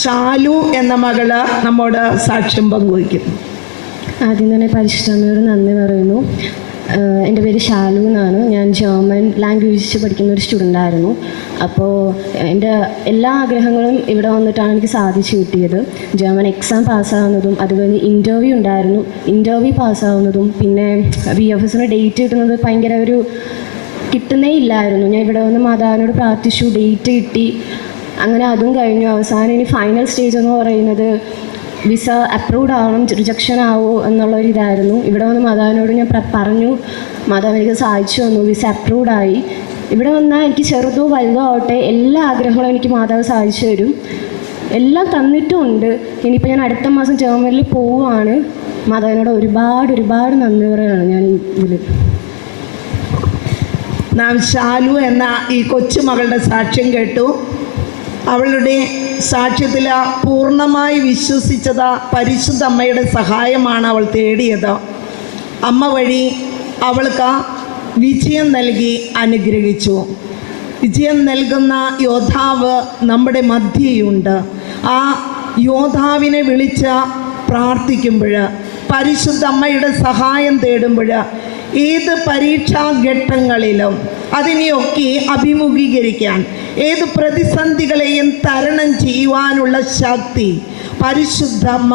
ഷാലു എന്ന മകൾ നമ്മോട് സാക്ഷ്യം പങ്കുവയ്ക്കുന്നു. ആദ്യം തന്നെ പരിശുദ്ധമ്മയോട് നന്ദി പറയുന്നു. എന്റെ പേര് ഷാലു എന്നാണ്. ഞാൻ ജർമ്മൻ ലാംഗ്വേജ് പഠിക്കുന്ന ഒരു സ്റ്റുഡന്റ് ആയിരുന്നു. അപ്പോൾ എന്റെ എല്ലാ ആഗ്രഹങ്ങളും ഇവിടെ വന്നിട്ടാണ് എനിക്ക് സാധിച്ചു കിട്ടിയത്. ജർമ്മൻ എക്സാം പാസ്സാവുന്നതും അതുപോലെ കഴിഞ്ഞ് ഇന്റർവ്യൂ ഉണ്ടായിരുന്നു. ഇന്റർവ്യൂ പാസ്സാവുന്നതും പിന്നെ വി എഫ് എസിന് ഡേറ്റ് കിട്ടുന്നത് ഭയങ്കര ഒരു കിട്ടുന്നേ ഇല്ലായിരുന്നു. ഞാൻ ഇവിടെ വന്ന് മാതാവിനോട് പ്രാർത്ഥിച്ചു ഡേറ്റ് കിട്ടി. അങ്ങനെ അതും കഴിഞ്ഞു. അവസാനം ഇനി ഫൈനൽ സ്റ്റേജ് എന്ന് പറയുന്നത് വിസ അപ്രൂവ്ഡ് ആവണം റിജക്ഷൻ ആവോ എന്നുള്ളൊരു ഇതായിരുന്നു. ഇവിടെ വന്ന് മാതാവിനോട് ഞാൻ പറഞ്ഞു. മാതാവ് എനിക്ക് സഹായിച്ചു തന്നു വിസ അപ്രൂവ്ഡ് ആയി. ഇവിടെ വന്നാൽ എനിക്ക് ചെറുതോ വലുതോ ആവട്ടെ. എല്ലാ ആഗ്രഹങ്ങളും എനിക്ക് മാതാവ് സഹായിച്ചു തരും. എല്ലാം തന്നിട്ടും ഉണ്ട് ഇനിയിപ്പോൾ ഞാൻ അടുത്ത മാസം ജർമ്മനിൽ പോവുകയാണ്. മാതാവിനോട് ഒരുപാട് ഒരുപാട് നന്ദി പറയുകയാണ് ഞാൻ ഇതിൽ നാം ശാലു എന്ന ഈ കൊച്ചുമകളുടെ സാക്ഷ്യം കേട്ടു. അവളുടെ സാക്ഷ്യത്തിൽ പൂർണമായി വിശ്വസിച്ചത് പരിശുദ്ധ അമ്മയുടെ സഹായമാണ് അവൾ തേടിയത്. അമ്മ വഴി അവൾക്ക് വിജയം നൽകി അനുഗ്രഹിച്ചു. വിജയം നൽകുന്ന യോദ്ധാവ് നമ്മുടെ മധ്യയുണ്ട്. ആ യോദ്ധാവിനെ വിളിച്ച് പ്രാർത്ഥിക്കുമ്പോൾ പരിശുദ്ധ അമ്മയുടെ സഹായം തേടുമ്പോൾ ഏത് പരീക്ഷാ ഘട്ടങ്ങളിലും അതിനെയൊക്കെ അഭിമുഖീകരിക്കാൻ ഏത് പ്രതിസന്ധികളെയും തരണം ചെയ്യുവാനുള്ള ശക്തി പരിശുദ്ധമ്മ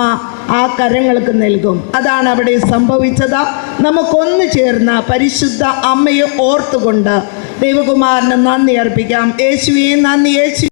ആ കരങ്ങൾക്ക് നൽകും. അതാണ് അവിടെ സംഭവിച്ചത്. നമുക്കൊന്ന് ചേർന്ന് പരിശുദ്ധ അമ്മയെ ഓർത്തുകൊണ്ട് ദൈവകുമാരന് നന്ദി അർപ്പിക്കാം. യേശുവേ നന്ദി യേശു